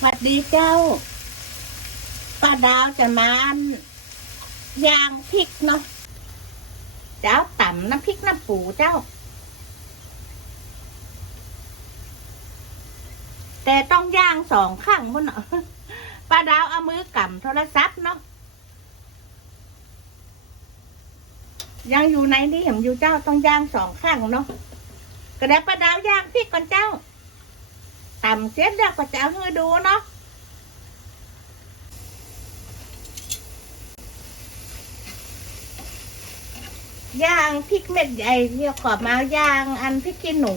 สวัสดีเจ้าป้าดาวจะมาย่างพริกเนาะเจ้าต่ำน้ำพริกน้ำปูเจ้า แต่ต้องย่างสองข้างพุ่นเนาะป้าดาวเอามือกำโทรศัพท์เนาะยังอยู่ในนี่เห็นอยู่เจ้าต้องย่างสองข้างเนาะก็ได้ป้าดาวย่างพริกก่อนเจ้า ต่ำเสร็จแล้วก็จะเอาให้ดูเนาะย่างพริกเม็ดใหญ่เรียกขอมาย่างอันพริกขี้หนู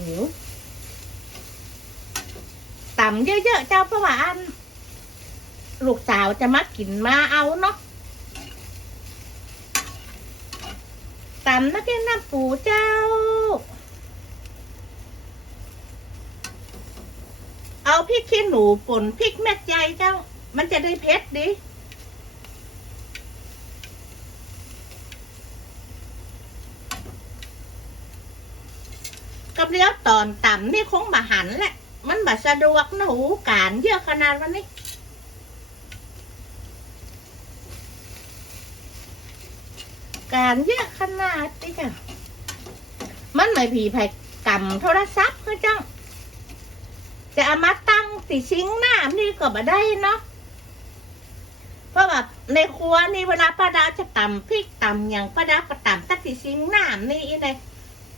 ต่ำเยอะๆเจ้าเพราะว่าอัน ลูกสาวจะมากินมาเอาเนาะต่ำนักเรียนน้ำปูเจ้า เอาพริกขี้หนูป่นพริกเม็ดใหญ่เจ้า มันจะได้เผ็ดดิกับเลี้ยวตอนต่ำนี่คงมาหันแหละ มันบาสะดวกนะหูการเยอะขนาดวันนี้การเยอะขนาดนี้จ้ะมันไม่ผีไผ่กำโทรศัพท์คือจัง จะเอามาตั้งติชิงหน้านี่ก็บ่ได้เนาะเพราะแบบในครัวนี่เวลาป้าดาจะตำพริกตำอย่างป้าดาก็ตำตั้งติชิงหน้านี่ใน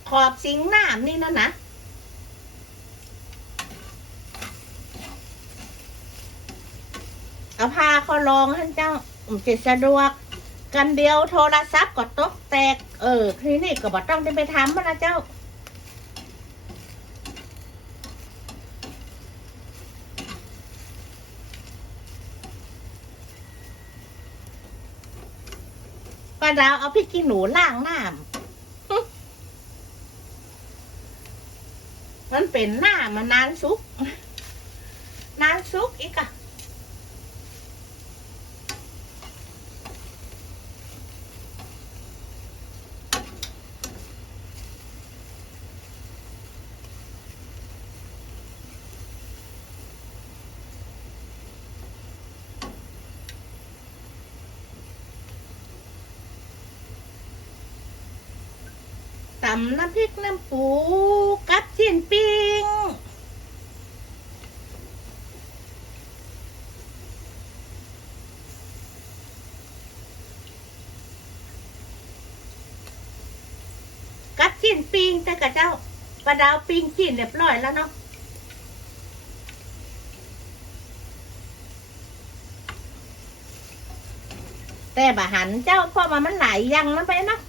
ขอบชิงหน้านี่นะนะเอาพาเขาลองให้เจ้าอืมจะสะดวก กันเดียวโทรศัพท์ก็ตกแตก เออคลินิกก็บ่ต้องได้ไปทำมันนะเจ้า ป้าดาวเอาพริกขี้หนูล่างน้ำมันเป็นหน้ามานานซุก นานซุกอีกอะำน้ำพริกน้ำปูกับชิ้นปิ้งกัดจิ้นปิงแต่กะเจ้าปลาดาวปิงจิ้นเรียบร้อยแล้วเนาะแต่บะหันเจ้าพราะว่ามันหลายยังนะไปเนาะ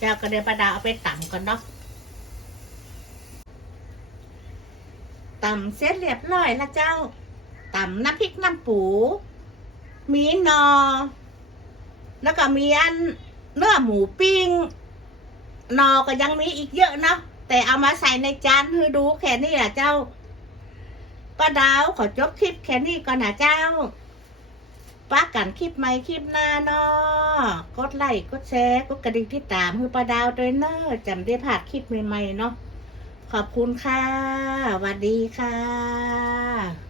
เจ้าก็เดี๋ยวปลาดาวเอาไปต่ำก่อนเนาะต่ำเสร็จเรียบร้อยแล้วเจ้าต่ำน้ำพริกน้ำปู มีนอ แล้วก็มีอันเนื้อหมูปิ้ง นอก็ยังมีอีกเยอะเนาะแต่เอามาใส่ในจานให้ดูแค่นี้แหละเจ้าป้าดาวขอจบคลิปแค่นี้ก่อนนะเจ้า ป้ากันคลิปใหม่คลิปหน้าเนาะกดไลค์กดแชร์กดกระดิ่งที่ตามให้ป้าดาวด้วยเนอะจำได้ผ่านคลิปใหม่ๆเนาะขอบคุณค่ะสวัสดีค่ะ